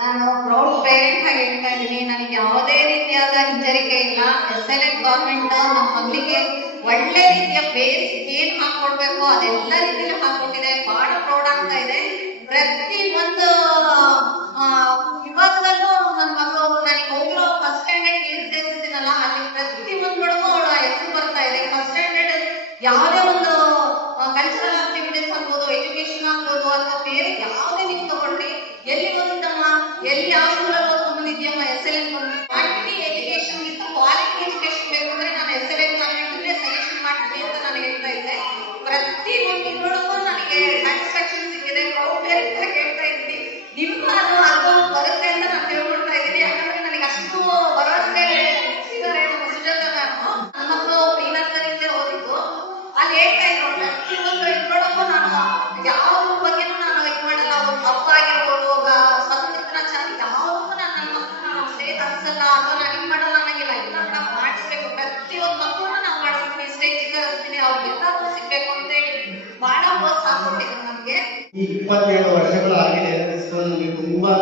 ನಾನು proud parent ಆಗಿ ಹೇಳ್ತಾ ಇದ್ದೀನಿ. ನನಗೆ ಯಾವುದೇ ರೀತಿಯಾದ ಹಿಂಜರಿಕೆ ಇಲ್ಲ. ಎಕ್ಸಲೆಂಟ್ ಗವರ್ಮೆಂಟ್ ನಮ್ಮ ಮಕ್ಕಳಿಗೆ ಒಳ್ಳೆ ರೀತಿಯ ಬೇಸ್ ಏನ್ ಹಾಕೊಡ್ಬೇಕು ಅದೆಲ್ಲ ರೀತಿಯಲ್ಲಿ ಹಾಕೊಟ್ಟಿದೆ. ಬಹಳ ಪ್ರೌಡ್ ಆಗ್ತಾ ಇದೆ. ಪ್ರತಿ ಒಂದು ವಿಭಾಗದಲ್ಲೂ ನನ್ನ ಮಗಳು ನನಗೆ ಹೋಗಿರೋ ಫಸ್ಟ್ ಸ್ಟ್ಯಾಂಡರ್ಡ್ ಏನ್ ಸೇರಿಸಿದ್ದೀನಲ್ಲ ಅಲ್ಲಿ ಪ್ರತಿ ಒಂದೊಳಗೂ ಅವಳ ಹೆಸರು ಬರ್ತಾ ಇದೆ. ಫಸ್ಟ್ ಸ್ಟ್ಯಾಂಡರ್ಡ್ ಯಾವುದೇ ಒಂದು ಕಲ್ಚರಲ್ ಆಕ್ಟಿವಿಟೀಸ್ ಆಗ್ಬೋದು, ಎಜುಕೇಶನ್ ಆಗ್ಬೋದು ಅಥವಾ ಬೇರೆ ಯಾವುದೇ ನೀವು ತಗೊಳ್ರಿ, ಎಲ್ಲಿ ಓದಿದ್ದಮ್ಮ, ಎಲ್ಲಿ ಯಾವ ಸ್ಕೂಲಲ್ಲಿ ಓದ್ಕೊಂಡಿದ್ಯಮ್ಮ, ಎಕ್ಸಲೆಂಟ್ ಕ್ವಾಂಟಿಟಿ ಎಜುಕೇಶನ್ ಇತ್ತು, ಕ್ವಾಲಿಟಿ ಎಜುಕೇಶನ್ ಬೇಕು ಅಂದ್ರೆ ನಾನು ಎಕ್ಸಲೆಂಟ್ ಕಾನ್ವೆಂಟ್ಗೆ ಸಜೆಷನ್ ಮಾಡ್ತೀನಿ ಅಂತ ನಾನು ಹೇಳ್ತಾ ಇದ್ದೆ. ಪ್ರತಿ ಒಂದಿನೊಳಗೂ ನನಗೆ ಸ್ಯಾಟಿಸ್ಫ್ಯಾಕ್ಷನ್ ಸಿಕ್ಕಿದೆ. ಪ್ರೌಡ್ ಪೇರೆಂಟ್ ಆಗಿ ಹೇಳ್ತಾ ಇದ್ದೀನಿ. ನಿಮ್ಗೂ ಅದು ಅನುಭವ ಬರುತ್ತೆ ಅಂತ ನಾನು ತಿಳ್ಕೊಳ್ತಾ ಇದ್ದೀನಿ. ಯಾಕಂದ್ರೆ ನನಗೆ ಅಷ್ಟು ಭರವಸೆ ಇದ್ದಾರೆ ನಮ್ಮ ಸುಜಾತ ಮ್ಯಾಮ್. ನನ್ನ ಮಕ್ಕಳು ಪ್ರೀ ನರ್ಸರಿಯಿಂದ ಓದಿದ್ದು ಅಲ್ಲಿ ಹೇಳ್ತಾ ಇದ್ರು ಪ್ರತಿ ಒಂದು ಇದ್ರೊಳಗೂ ನಾನು ಯಾವ ಬಗ್ಗೆನೂ ನಾನು ಇದು ಮಾಡಲ್ಲ. ಒಂದು ಹಬ್ಬ ಆಗಿರ್ಬೋದು, ಸ್ವತಂತ್ರ ದಿನಾಚರಣೆ ಯಾವುದಕ್ಕೂ ನಾನು ನನ್ನ ಮಕ್ಕಳನ್ನ ಸ್ಟೇಜ್ ಹರಿಸಲ್ಲ ಅಥವಾ ನಾನು ಇದು ಮಾಡಲ್ಲ ಅನ್ನಂಗಿಲ್ಲ. ಇಲ್ಲ ನಾವು ಮಾಡಿಸ್ಬೇಕು. ಪ್ರತಿಯೊಂದು ಮಕ್ಕಳನ್ನ ನಾವು ಮಾಡಿಸ್ತೀನಿ, ಸ್ಟೇಜಿಗೆ ಕರೆಸ್ತೀನಿ, ಅವ್ರಿಗೆಲ್ಲರಿಗೂ ಸಿಗ್ಬೇಕು ಅಂತ ಹೇಳಿ ಬಹಳ ಹೋಸ್ ಹಾಕೊಟ್ಟಿದ್ರು ನಮ್ಗೆ. ಈ 27 ವರ್ಷಗಳಾಗಿದೆ ಸ್ಕೂಲ್ನಲ್ಲಿ ತುಂಬಾ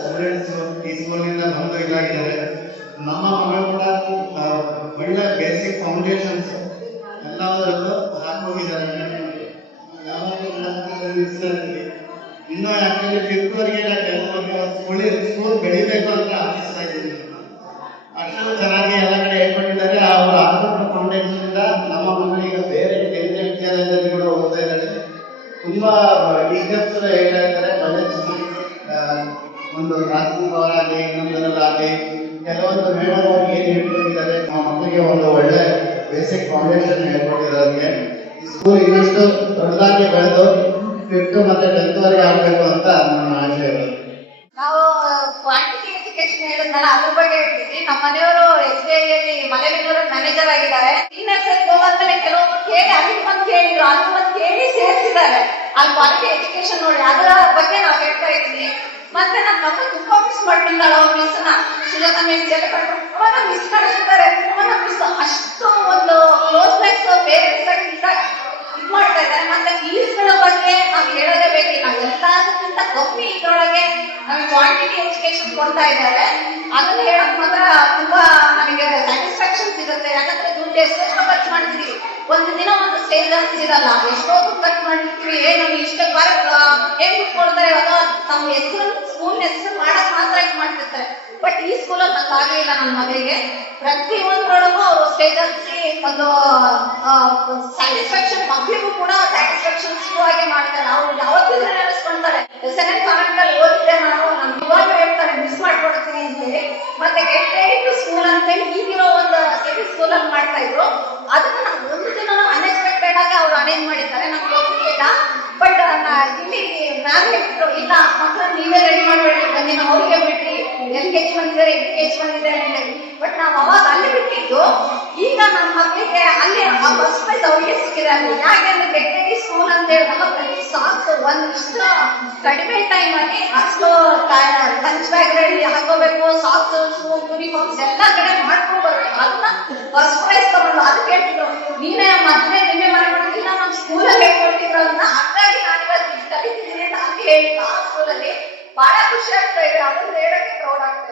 ಸ್ಟೂಡೆಂಟ್ಸ್ ಈ ಸ್ಕೂಲ್ನಿಂದ ಬಂದು ಇದಾಗಿದ್ದಾರೆ. ನಮ್ಮ ಮಗಳು ಕೂಡ ಒಳ್ಳೆ ಬೇಸಿಕ್ ಫೌಂಡೇಶನ್ಸ್ ಎಲ್ಲದರಲ್ಲೂ ಹಾಕೋಗಿದ್ದಾರೆ. ಇನ್ನೂ ಆಕ್ಚುಲಿ 5th ವರೆಗೆ ಸ್ಕೂಲ್ ಬೆಳಿಬೇಕು ಅಂತ ಆಶಿಸ್ತಾ ಇದ್ದೀನಿ. ಅಷ್ಟು ಚೆನ್ನಾಗಿ ಎಲ್ಲ ಕಡೆ ಹೇಳ್ಕೊಟ್ಟಿದ್ದಾರೆ. ಅವರು ಹಾಕೋ ಫೌಂಡೇಶನ್ ಇಂದ ನಮ್ಮ ಮಕ್ಕಳಿಗೆ ಬೇರೆ ಕೇಂದ್ರೀಯ ವಿದ್ಯಾಲಯದಲ್ಲಿ ಕೂಡ ಹೋಗ್ತಾ ಇದ್ದಾರೆ. ತುಂಬಾ ಟೀಚರ್ಸ್ ಹೇಳ್ತಾ ಇದ್ದಾರೆ ಒಂದು ರಾಜ್ಯವರಾಗಲಿ ಇನ್ನೊಂದರಾಗಲಿ ಕೆಲವೊಂದು ಮೇಡಮ್ ಅವ್ರು ಏನು ಹೇಳ್ಕೊಟ್ಟಿದ್ದಾರೆ, ನಮ್ಮ ಮಕ್ಕಳಿಗೆ ಒಂದು ಒಳ್ಳೆ ಬೇಸಿಕ್ ಫೌಂಡೇಶನ್ ಹೇಳ್ಕೊಟ್ಟಿದ್ದಾರೆ. ಈ ಸ್ಕೂಲ್ ಇನ್ನಷ್ಟು ದೊಡ್ಡದಾಗಿ ಬೆಳೆದು 5th ಮತ್ತೆ 10th ವರೆಗೆ ಆಗಬೇಕು ಅಂತ ನನ್ನ ಆಶೆ ಇದೆ. ನಾವು ಕ್ವಾಂಟಿಟಿ ಎಜುಕೇಶನ್ ಹೇಳಿದ್ನಲ್ಲ ಅದ್ರ ಬಗ್ಗೆ ಹೇಳ್ತೀವಿ. ನಮ್ಮ ಮನೆಯವರು SBI ಅಲ್ಲಿ ಮಲೆಬೆನ್ನೂರಲ್ಲಿ ಮ್ಯಾನೇಜರ್ ಆಗಿದ್ದಾರೆ. ಈ ನರ್ಸರಿ ಹೋಗೋದ್ಮೇಲೆ ಕೆಲವೊಬ್ರು ಕೇಳಿ ಅಲ್ಲಿ ಬಂದು ಕೇಳಿದ್ರು, ಅಲ್ಲಿ ಬಂದು ಕೇಳಿ ಸೇರಿಸಿದ್ದಾರೆ. ಅಲ್ಲಿ ಕ್ವಾಲಿಟಿ ಎಜುಕೇಶನ್ ನೋಡಿ ಅದರ ಬಗ್ಗೆ ನಾವು ಹೇಳ್ತಾ ಇದ್ವಿ. ಮತ್ತೆ ನನ್ನ ಮಕ್ಕಳು ತುಂಬಾ ಮಿಸ್ ಮಾಡ್ತಿದ್ದಾಳೆ ಅವ್ರ ಮಿಸ್ನ. ಸುಜಾತ ಮಿಸ್ ಮಿಸ್ ಮಾಡಿರ್ತಾರೆ. ಮಿಸ್ ಅಷ್ಟು ಒಂದು ಕ್ಲೋಸ್ನೆಸ್ ಪೇರೆಂಟ್ಸ್ ಆಗಿ ಇದು ಮಾಡ್ತಾ ಇದ್ದಾರೆ. ಮತ್ತೆ ಫೀಸ್ಗಳ ಬಗ್ಗೆ ನಾವು ಹೇಳೋದೇ ಬೇಕಿಲ್ಲ. ಎಲ್ಲದಕ್ಕಿಂತ ಕಮ್ಮಿ ಇದರೊಳಗೆ ನಮಗೆ ಕ್ವಾಂಟಿಟಿ ಎಜುಕೇಶನ್ ಕೊಡ್ತಾ ಇದ್ದಾರೆ. ಅದನ್ನ ಹೇಳಕ್ ಮಾತ್ರ ತುಂಬಾ ನಮಗೆ ಸ್ಯಾಟಿಸ್ಫ್ಯಾಕ್ಷನ್ ಸಿಗುತ್ತೆ. ಯಾಕಂದ್ರೆ ದುಡ್ಡು ಎಷ್ಟೆಷ್ಟೋ ಖರ್ಚು ಮಾಡ್ತೀವಿ, ಒಂದು ದಿನ ಒಂದು ಸ್ಟೇಜ್ ಸಿಗಲ್ಲ. ಎಷ್ಟೋ ದುಡ್ಡು ಖರ್ಚು ಮಾಡಿರ್ತೀವಿ. ನಮ್ಗೆ ಇಷ್ಟ ಏನ್ ದುಡ್ಡು ಕೊಡ್ತಾರೆ ಅಥವಾ ನಮ್ಮ ಹೆಸರು ಸ್ಕೂಲ್ ಹೆಸರು ಮಾಡಕ್ ಮಾತ್ರ ಇದು ಮಾಡ್ತಿರ್ತಾರೆ. ಬಟ್ ಈ ಸ್ಕೂಲಲ್ಲಿ ನಂಗೆ ಆಗಲಿಲ್ಲ. ನನ್ನ ಮಗಳಿಗೆ ಪ್ರತಿ ಒಂದ್ರೊಳಗೂ ಅವರು ಸ್ಟೇಜ್ ಹಚ್ಚಿ ಒಂದು ಸ್ಯಾಟಿಸ್ಫ್ಯಾಕ್ಷನ್, ಮಕ್ಕಳಿಗೂ ಕೂಡ ಸ್ಯಾಟಿಸ್ಫ್ಯಾಕ್ಷನ್ ಸಿಗುವ ಹಾಗೆ ಮಾಡ್ತಾರೆ. ಅವ್ರು ಯಾವತ್ತಿದ್ರು ನೆನೆಸ್ಕೊಂತಾರೆ. ಸೆಕೆಂಡ್ ಕಾಮೆಂಟಲ್ಲಿ ಓದಿದ್ದೆ ನಾನು ಇವಾಗ ಹೇಳ್ತಾರೆ ಮಿಸ್ ಮಾಡ್ಕೊಡ್ತೀನಿ ಅಂತೇಳಿ. ಮತ್ತೆ ಗೆಟ್ ಸ್ಕೂಲ್ ಅಂತೇಳಿ ಈಗಿರೋ ಒಂದು ಸಿಟಿ ಸ್ಕೂಲಲ್ಲಿ ಮಾಡ್ತಾ ಇದ್ರು. ಅದನ್ನ ನಾವು ಒಂದು ದಿನ ಅನ್ಎಕ್ಸ್ಪೆಕ್ಟೆಡ್ ಆಗಿ ಅವ್ರು ಅರೇಂಜ್ ಮಾಡಿದ್ದಾರೆ. ನಮ್ಗೆ ಗೊತ್ತಿಲ್ಲ. ಬಟ್ ಇಲ್ಲಿ ಮ್ಯಾಮ್ ಹೇಳ್ತಿದ್ರು, ಇಲ್ಲ ಮಕ್ಕಳನ್ನ ನೀವೇ ರೆಡಿ ಮಾಡಬೇಡಿ, ಬನ್ನಿ ನಾವು ಅವ್ರಿಗೆ ಬಿಟ್ರಿ, LKG ಬಂದಿದ್ದಾರೆ, UKG ಬಂದಿದ್ದಾರೆ ಅಂತ ಹೇಳಿ. ಬಟ್ ನಾವು ಅವಾಗ ಅಲ್ಲಿ ಬಿಟ್ಟಿದ್ದು. ಈಗ ನನ್ನ ಮಕ್ಕಳಿಗೆ ಅಲ್ಲಿ ಆ ಬಸ್ ಪ್ರೈಸ್ ಅವ್ರಿಗೆ ಸಿಕ್ಕಿದೆ. ಅಲ್ಲಿ ಯಾಕೆಂದ್ರೆ ಗೆಟ್ ಸ್ಕೂಲ್ ಅಂತ ಹೇಳಿದಾಗ ಪ್ರತಿ ಸಾಕ್ಸ್ ಒಂದಿಷ್ಟು ಕಡಿಮೆ ಟೈಮ್ ಅಲ್ಲಿ ಅಷ್ಟು ಲಂಚ್ ಬ್ಯಾಗ್ ರೆಡಿ ಹಾಕೋಬೇಕು, ಸಾಕ್ಸ್, ಶೂ, ಯೂನಿಫಾರ್ಮ್ಸ್ ಎಲ್ಲ ಕಡೆ ಮಾಡ್ಕೊಂಡು ಬರ್ಬೇಕು. ಅದನ್ನ ಬಸ್ ಪ್ರೈಸ್ ತಗೊಂಡು ಅದಕ್ಕೆ ಹೇಳ್ತಿದ್ರು, ನೀನೇ ಮತ್ತೆ ನಿನ್ನೆ ಮಾಡ್ಬಿಟ್ಟಿಲ್ಲ ನಮ್ಮ ಸ್ಕೂಲಲ್ಲಿ ಹೇಳ್ಕೊಟ್ಟಿದ್ರು ಅಂತ. ಹಾಗಾಗಿ ನಾನು ಇವಾಗ ಕಲಿತಿದ್ದೀನಿ ಅಂತ ಅಲ್ಲಿ ಹೇಳಿ ಆ ಸ್ಕೂಲಲ್ಲಿ ಬಹಳ ಖುಷಿ ಆಗ್ತಾ ಇದೆ. ಅದನ್ನ ಹೇಳಕ್ಕೆ ಪ್ರೌಡ್ ಆಗ್ತಾ ಇದೆ.